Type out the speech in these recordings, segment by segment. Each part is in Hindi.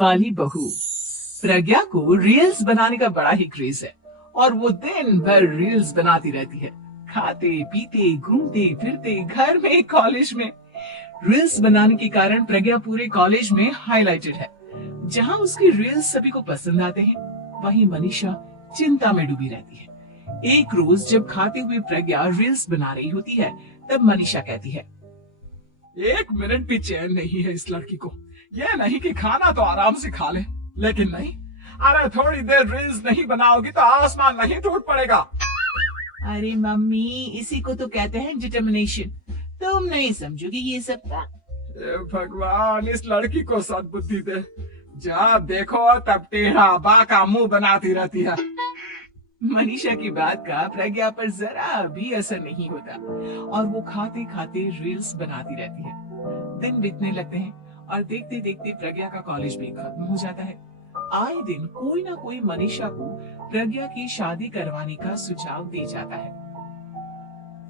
वाली बहू। प्रज्ञा को रील्स बनाने का बड़ा ही क्रेज है और वो दिन भर रील्स बनाती रहती है, खाते पीते घूमते फिरते, घर में कॉलेज में। रील्स बनाने के कारण प्रज्ञा पूरे कॉलेज में हाईलाइटेड है। जहां उसकी रील्स सभी को पसंद आते हैं, वहीं मनीषा चिंता में डूबी रहती है। एक रोज जब खाते हुए प्रज्ञा रील्स बना रही होती है, तब मनीषा कहती है, 1 मिनट भी चैन नहीं है इस लड़की को। यह नहीं कि खाना तो आराम से खा ले, लेकिन नहीं, अरे थोड़ी देर रील्स नहीं बनाओगी तो आसमान नहीं टूट पड़ेगा। अरे मम्मी, इसी को तो कहते हैं डिटर्मिनेशन। तुम नहीं समझोगी ये सब का। भगवान, इस लड़की को सद्बुद्धि दे। जब देखो तब टेढ़ा बाका मुंह बनाती रहती है। मनीषा की बात का प्रज्ञा पर जरा भी असर नहीं होता और वो खाते खाते रील्स बनाती रहती है। दिन बीतने लगते हैं और देखते देखते प्रज्ञा का कॉलेज भी खत्म हो जाता है। आए दिन कोई ना कोई मनीषा को प्रज्ञा की शादी करवाने का सुझाव दे जाता है।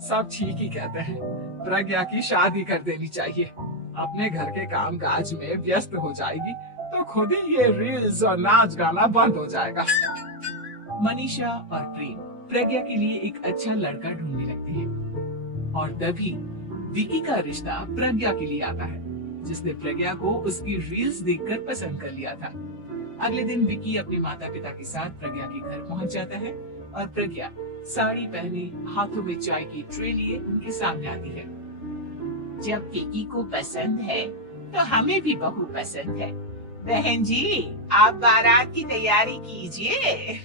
सब ठीक ही कहते हैं, प्रज्ञा की शादी कर देनी चाहिए। अपने घर के कामकाज में व्यस्त हो जाएगी तो खुद ही ये रील्स और नाच गाना बंद हो जाएगा। मनीषा और प्रेम प्रज्ञा के लिए एक अच्छा लड़का ढूंढने लगते हैं और तभी विकी का रिश्ता प्रज्ञा के लिए आता है, जिसने प्रज्ञा को उसकी रील्स देखकर पसंद कर लिया था। अगले दिन विकी अपने माता पिता के साथ प्रज्ञा के घर पहुंच जाता है और प्रज्ञा साड़ी पहने हाथों में चाय की ट्रे लिए उनके सामने आती है। जब विकी को पसंद है तो हमें भी बहू पसंद है। बहन जी, आप बारात की तैयारी कीजिए।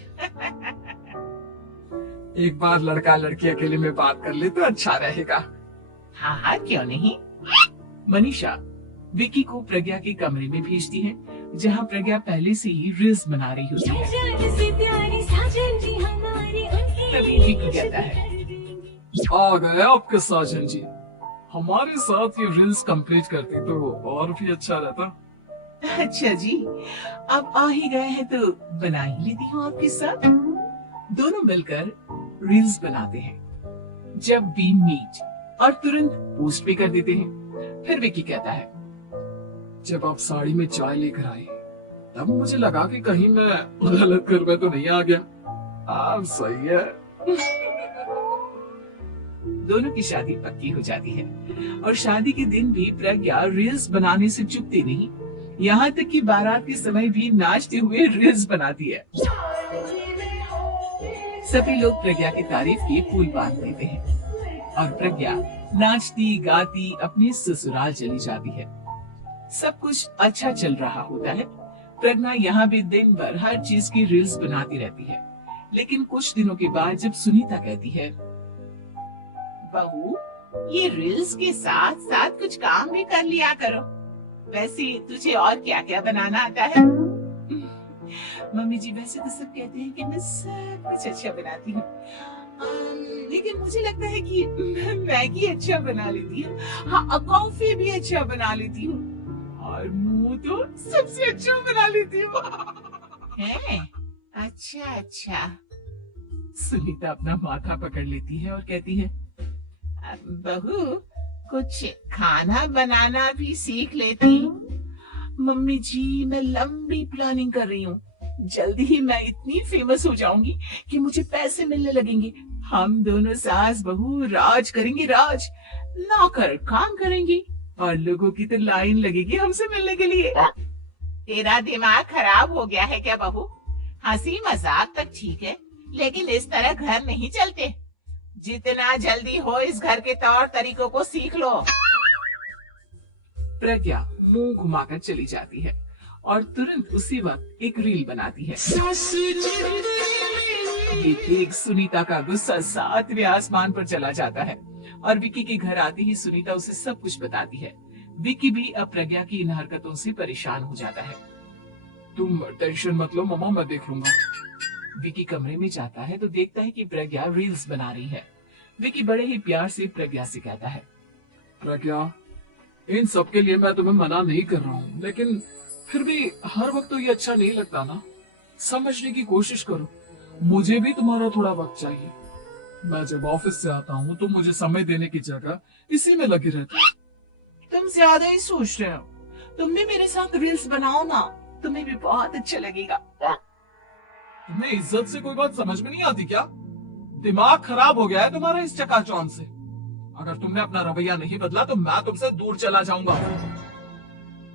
एक बार लड़का लड़की अकेले में बात कर ले तो अच्छा रहेगा। हाँ हाँ, क्यों नहीं। मनीषा विकी को प्रज्ञा के कमरे में भेजती है, जहां प्रज्ञा पहले से ही रील्स बना रही होती है। तभी विकी कहता है, आ गए आपके साजन जी। हमारे साथ ये रील्स कंप्लीट करती तो और भी अच्छा रहता। अच्छा जी, अब आ ही गए हैं तो बना ही लेती हूँ आपके साथ। दोनों मिलकर रील्स बनाते हैं। जब वी मीट और तुरंत पोस्ट भी कर देते हैं। फिर विकी कहता है, जब आप साड़ी में चाय लेकर आए तब मुझे लगा कि कहीं मैं गलत घर में तो नहीं आ गया। आप सही है। दोनों की शादी पक्की हो जाती है और शादी के दिन भी प्रज्ञा रील्स बनाने से चूकती नहीं, यहाँ तक कि बारात के समय भी नाचते हुए रील्स बनाती है। सभी लोग प्रज्ञा की तारीफ की पुल बांध देते हैं और प्रज्ञा नाचती गाती अपने ससुराल चली जाती है। सब कुछ अच्छा चल रहा होता है। प्रज्ञा यहाँ भी दिन भर हर चीज की रील्स बनाती रहती है। लेकिन कुछ दिनों के बाद जब सुनीता कहती है, बहू, ये रील्स के साथ साथ कुछ काम भी कर लिया करो। वैसे तुझे और क्या क्या बनाना आता है? मम्मी जी, वैसे तो सब कहते हैं कि मैं सब कुछ अच्छा बनाती हूँ, लेकिन मुझे लगता है कि मैं मैगी अच्छा बना लेती हूँ। हाँ, कॉफी भी अच्छा बना लेती हूँ और मुंह तो सबसे अच्छा बना लेती हूँ। अच्छा अच्छा। सुनीता अपना माथा पकड़ लेती है और कहती है, बहू, कुछ खाना बनाना भी सीख लेती। मम्मी जी, मैं लंबी प्लानिंग कर रही हूँ। जल्दी ही मैं इतनी फेमस हो जाऊंगी कि मुझे पैसे मिलने लगेंगे। हम दोनों सास बहू राज करेंगे, राज। नौकर काम करेंगे और लोगों की तो लाइन लगेगी हमसे मिलने के लिए। तेरा दिमाग खराब हो गया है क्या बहू? हंसी मजाक तक ठीक है, लेकिन इस तरह घर नहीं चलते। जितना जल्दी हो इस घर के तौर तरीकों को सीख लो। प्रज्ञा मुंह घुमाकर चली जाती है और तुरंत उसी वक्त एक रील बनाती है। ये देख सुनीता का गुस्सा 7वें आसमान पर चला जाता है और विकी के घर आते ही सुनीता उसे सब कुछ बताती है। विकी भी अब प्रज्ञा की इन हरकतों से परेशान हो जाता है। तुम टेंशन मत लो मामा, मैं देख लूंगा। विकी कमरे में जाता है तो देखता है कि प्रज्ञा रील्स बना रही है। विकी बड़े ही प्यार से प्रज्ञा से कहता है, प्रज्ञा, इन सब के लिए मैं तुम्हें मना नहीं कर रहा हूँ, लेकिन फिर भी हर वक्त तो ये अच्छा नहीं लगता ना। समझने की कोशिश करो, मुझे भी तुम्हारा थोड़ा वक्त चाहिए। मैं जब ऑफिस से आता हूँ तो मुझे समय देने की जगह इसी में लगी रहती है। तुम ज्यादा ही सोच रहे हो। तुम भी मेरे साथ रील्स बनाओ ना, तुम्हें भी बहुत अच्छा लगेगा। तुम्हें इज्जत से कोई बात समझ में नहीं आती क्या? दिमाग खराब हो गया है तुम्हारा इस चकाचौंध से। अगर तुमने अपना रवैया नहीं बदला तो मैं तुमसे दूर चला जाऊंगा।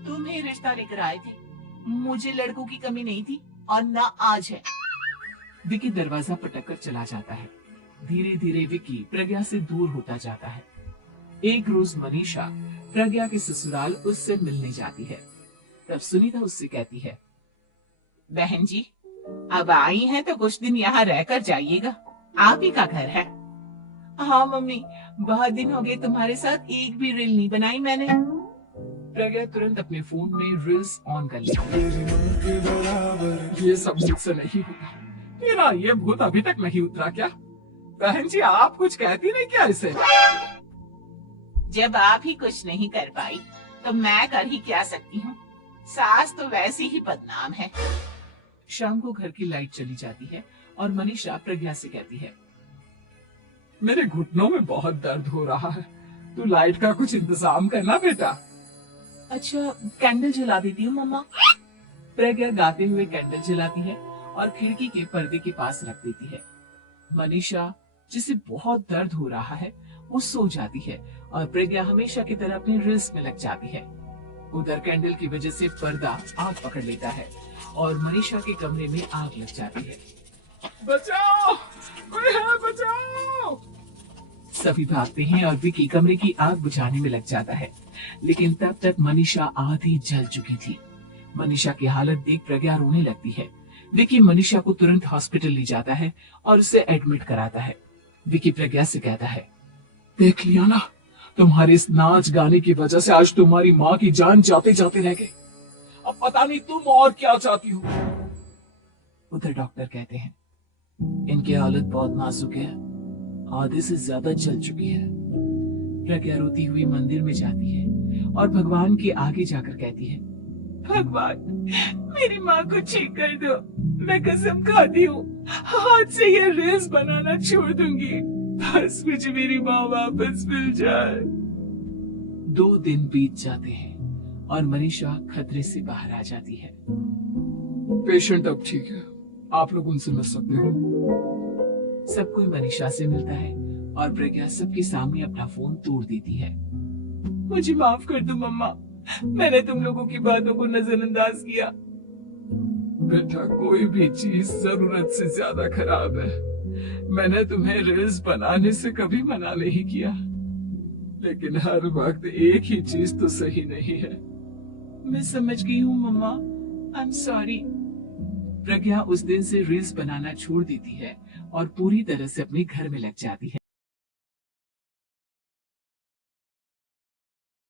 तुम्हें रिश्ता लेकर आए थे, मुझे लड़कों की कमी नहीं थी और न आज है। विकी दरवाजा पटक कर चला जाता है। धीरे धीरे विकी प्रज्ञा से दूर होता जाता है। एक रोज मनीषा प्रज्ञा के ससुराल उससे मिलने जाती है। तब सुनीता उससे कहती है, बहन जी, अब आई हैं तो कुछ दिन यहाँ रहकर जाइएगा, आप ही का घर है। हाँ मम्मी, बहुत दिन हो गए तुम्हारे साथ एक भी रील नहीं बनाई मैंने। प्रज्ञा तुरंत अपने फोन में रील्स ऑन कर लेती है। ये सब मुझसे नहीं होगा। तेरा ये भूत अभी तक नहीं उतरा क्या? बहन जी, आप कुछ कहती नहीं क्या इसे? जब आप ही कुछ नहीं कर पाई तो मैं कर ही क्या सकती हूँ। सास तो वैसी ही बदनाम है। शाम को घर की लाइट चली जाती है और मनीषा प्रज्ञा से कहती है, मेरे घुटनों में बहुत दर्द हो रहा है, तू लाइट का कुछ इंतजाम करना बेटा। अच्छा, कैंडल जला देती हूँ मम्मा। प्रज्ञा गाते हुए कैंडल जलाती है और खिड़की के पर्दे के पास रख देती है। मनीषा, जिसे बहुत दर्द हो रहा है, वो सो जाती है और प्रज्ञा हमेशा की तरह अपने रील्स में लग जाती है। उधर कैंडल की वजह से पर्दा आग पकड़ लेता है और मनीषा के कमरे में आग लग जाती है। बचाओ, कोई है, बचाओ। सभी भागते हैं और विकी कमरे की आग बुझाने में लग जाता है, लेकिन तब तक मनीषा आधी जल चुकी थी। मनीषा की हालत देख प्रज्ञा रोने लगती है। विकी मनीषा को तुरंत हॉस्पिटल ले जाता है और उसे एडमिट कराता है। विकी प्रज्ञा से कहता है, देख लिया ना, तुम्हारे इस नाच गाने की वजह से आज तुम्हारी माँ की जान जाते जाते रह गई। अब पता नहीं तुम और क्या चाहती हो। उधर डॉक्टर कहते हैं, इनकी हालत बहुत नाजुक है, आधे से ज्यादा जल चुकी है। प्रज्ञा रोती हुई मंदिर में जाती है और भगवान के आगे जाकर कहती है, भगवान, मेरी माँ को ठीक कर दो। मैं कसम खाती हूँ, हाथ से ये रील्स बनाना छोड़ दूंगी। बस मुझे मेरी माँ वापस मिल जाए। 2 दिन बीत जाते हैं और मनीषा खतरे से बाहर आ जाती है। पेशेंट अब ठीक है, आप लोग उनसे मिल सकते हो। सब कोई मनीषा से मिलता है और प्रज्ञा सबके सामने अपना फोन तोड़ देती है। मुझे माफ कर दो मम्मा, मैंने तुम लोगों की बातों को नजरअंदाज किया। बेटा, कोई भी चीज जरूरत से ज्यादा खराब है। मैंने तुम्हें रील्स बनाने से कभी मना नहीं किया, लेकिन हर वक्त एक ही चीज तो सही नहीं है। मैं समझ गई हूँ मम्मा, आई एम सॉरी। प्रज्ञा उस दिन से रील्स बनाना छोड़ देती है और पूरी तरह से अपने घर में लग जाती है।